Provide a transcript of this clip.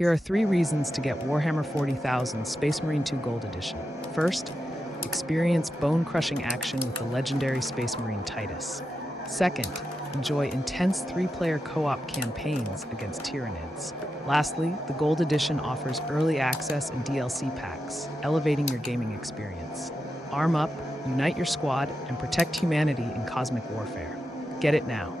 Here are 3 reasons to get Warhammer 40,000 Space Marine 2 Gold Edition. First, experience bone-crushing action with the legendary Space Marine Titus. Second, enjoy intense 3-player co-op campaigns against Tyranids. Lastly, the Gold Edition offers early access and DLC packs, elevating your gaming experience. Arm up, unite your squad, and protect humanity in cosmic warfare. Get it now.